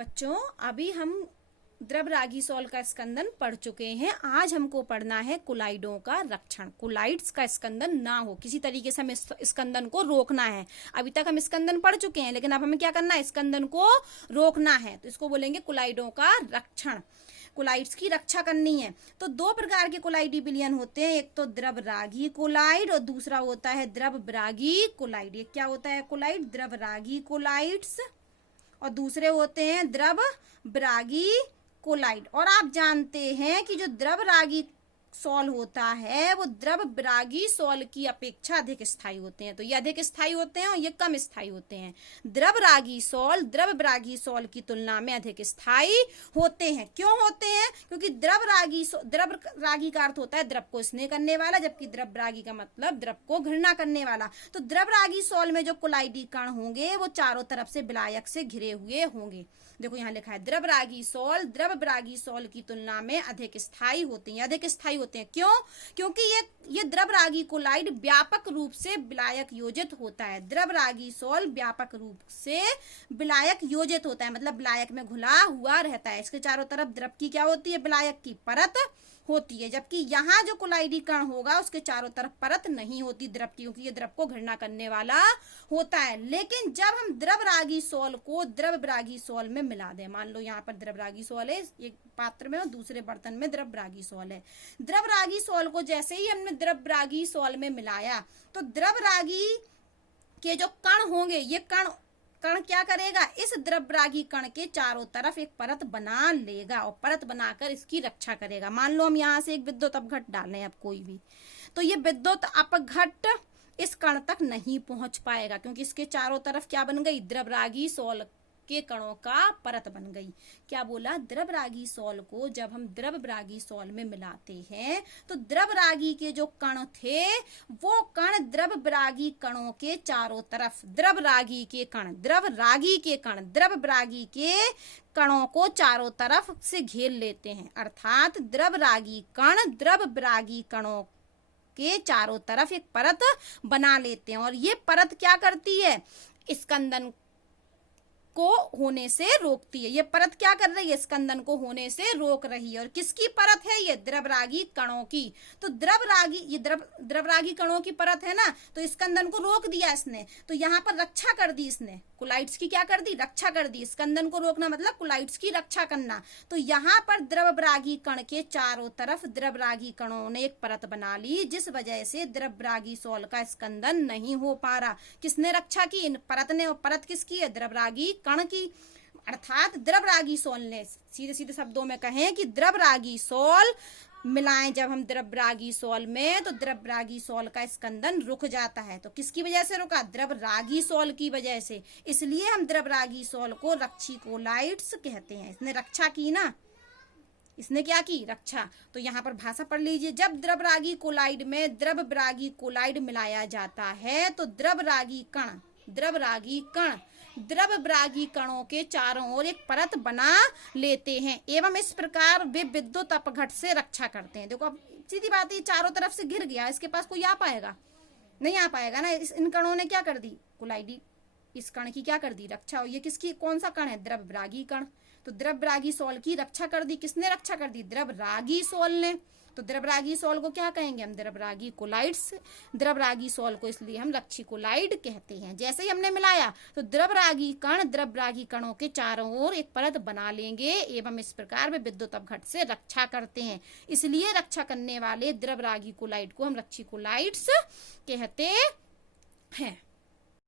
बच्चों अभी हम द्रव रागी सोल का स्कंदन पढ़ चुके हैं। आज हमको पढ़ना है कुलाइडों का रक्षण। कुलाइड्स का स्कंदन ना हो, किसी तरीके से हमें स्कंदन को रोकना है। अभी तक हम स्कंदन पढ़ चुके हैं, लेकिन अब हमें क्या करना है, स्कंदन को रोकना है। तो इसको बोलेंगे कुलाइडों का रक्षण। कुलाइड्स की रक्षा करनी है। तो दो प्रकार के कुलाइडी विलयन होते हैं, एक तो द्रव रागी कुलाइड और दूसरा होता है द्रव ब्रागी कुलाइड। ये क्या होता है कुलाइड? द्रव रागी कुलाइड्स और दूसरे होते हैं द्रव ब्रागी कोलाइड। और आप जानते हैं कि जो द्रव रागी सोल होता है वो द्रव ब्रागी सोल की अपेक्षा अधिक स्थायी होते हैं। तो ये अधिक स्थायी होते हैं और ये कम स्थायी होते हैं। द्रव रागी सोल द्रव ब्रागी सोल की तुलना में अधिक स्थायी होते हैं। क्यों होते हैं? क्योंकि द्रव रागी का अर्थ होता है द्रव को स्नेह करने वाला, जबकि द्रव ब्रागी का मतलब द्रव को घृणा करने वाला। तो द्रव रागी सोल में जो कुलाइडी कण होंगे वो चारों तरफ से विलायक से घिरे हुए होंगे। देखो यहाँ लिखा है द्रव रागी सोल द्रव ब्रागी सोल की तुलना में अधिक स्थायी होते हैं। अधिक स्थायी होते हैं क्यों? क्योंकि ये द्रव रागी कोलाइड व्यापक रूप से विलायक योजित होता है। द्रव रागी सोल व्यापक रूप से विलायक योजित होता है, मतलब विलायक में घुला हुआ रहता है। इसके चारों तरफ द्रव की क्या होती है? विलायक की परत होती है। जबकि यहाँ जो कुलाइडी कण होगा उसके चारों तरफ परत नहीं होती द्रव की, क्योंकि ये द्रव को घृणा करने वाला होता है। लेकिन जब हम द्रव रागी सोल को द्रव ब्रागी सोल में मिला दें, मान लो यहाँ पर द्रव रागी सोल है एक पात्र में और दूसरे बर्तन में द्रव ब्रागी सोल है। द्रव रागी सोल को जैसे ही हमने द्रव ब्रागी सोल में मिलाया तो द्रव रागी के जो कण होंगे, ये कण क्या करेगा? इस द्रव ब्रागी कण के चारों तरफ एक परत बना लेगा और परत बनाकर इसकी रक्षा करेगा। मान लो हम यहाँ से एक विद्युत अपघट डालें, अब कोई भी, तो ये विद्युत अपघट इस कण तक नहीं पहुंच पाएगा, क्योंकि इसके चारों तरफ क्या बन गई? द्रव रागी सोल के कणों का परत बन गई। क्या बोला? द्रव रागी सोल को जब हम द्रव ब्रागी सोल में मिलाते हैं तो द्रव रागी के जो कण थे वो कण द्रव ब्रागी कणों के चारों तरफ, द्रव रागी के कण द्रव ब्रागी के कणों को चारों तरफ से घेर लेते हैं। अर्थात द्रव रागी कण द्रव ब्रागी कणों के चारों तरफ एक परत बना लेते हैं। और ये परत क्या करती है? स्कंदन को होने से रोकती है। ये परत क्या कर रही है? स्कंदन को होने से रोक रही है। और किसकी परत है? ये द्रवरागी कणों की। तो द्रवरागी कणों की परत है ना, तो स्कंदन को रोक दिया इसने, तो यहाँ पर रक्षा कर दी इसने। कुलाइड्स की क्या कर दी? रक्षा कर दी। स्कंदन को रोकना मतलब कुलाइड्स की रक्षा करना। तो यहाँ पर द्रवरागी कण के चारों तरफ द्रवरागी कणों ने एक परत बना ली, जिस वजह से द्रवरागी सोल का स्कंदन नहीं हो पा रहा। किसने रक्षा की? इन परत ने। और परत किसकी है? द्रवरागी कण की। अर्थात द्रवरागी सोल ने, सीधे सीधे शब्दों में कहें कि द्रवरागी सोल मिलाएं जब हम द्रवरागी सोल में, तो द्रवरागी सोल का स्कंदन रुक जाता है। तो किसकी वजह से रुका? द्रवरागी सोल की वजह से। इसलिए हम द्रवरागी सोल को रक्षी कोलाइड्स कहते हैं। इसने रक्षा की ना, इसने क्या की? रक्षा। तो यहाँ पर भाषा पढ़ लीजिए। जब द्रवरागी कोलाइड में द्रव ब्रागी कोलाइड मिलाया जाता है तो द्रवरागी कण द्रव ब्रागी कणों के चारों ओर एक परत बना लेते हैं एवं इस प्रकार वे विद्युत अपघट से रक्षा करते हैं। देखो अब सीधी बात है, चारों तरफ से घिर गया, इसके पास कोई आ पाएगा? नहीं आ पाएगा ना। इन कणों ने क्या कर दी? कुलाइडी इस कण की क्या कर दी? रक्षा। और ये किसकी, कौन सा कण है? द्रव ब्रागी कण। तो द्रव ब्रागी सोल की रक्षा कर दी। किसने रक्षा कर दी? द्रव रागी सोल ने। तो द्रवरागी सोल को क्या कहेंगे हम? द्रवरागी कोलाइड्स। द्रवरागी सोल को इसलिए हम रक्षी कोलाइड कहते हैं। जैसे ही हमने मिलाया तो द्रवरागी कण द्रवरागी कणों के चारों ओर एक परत बना लेंगे एवं इस प्रकार वे विद्युत अपघट से रक्षा करते हैं। इसलिए रक्षा करने वाले द्रवरागी कोलाइड को हम रक्षी कोलाइड्स कहते हैं।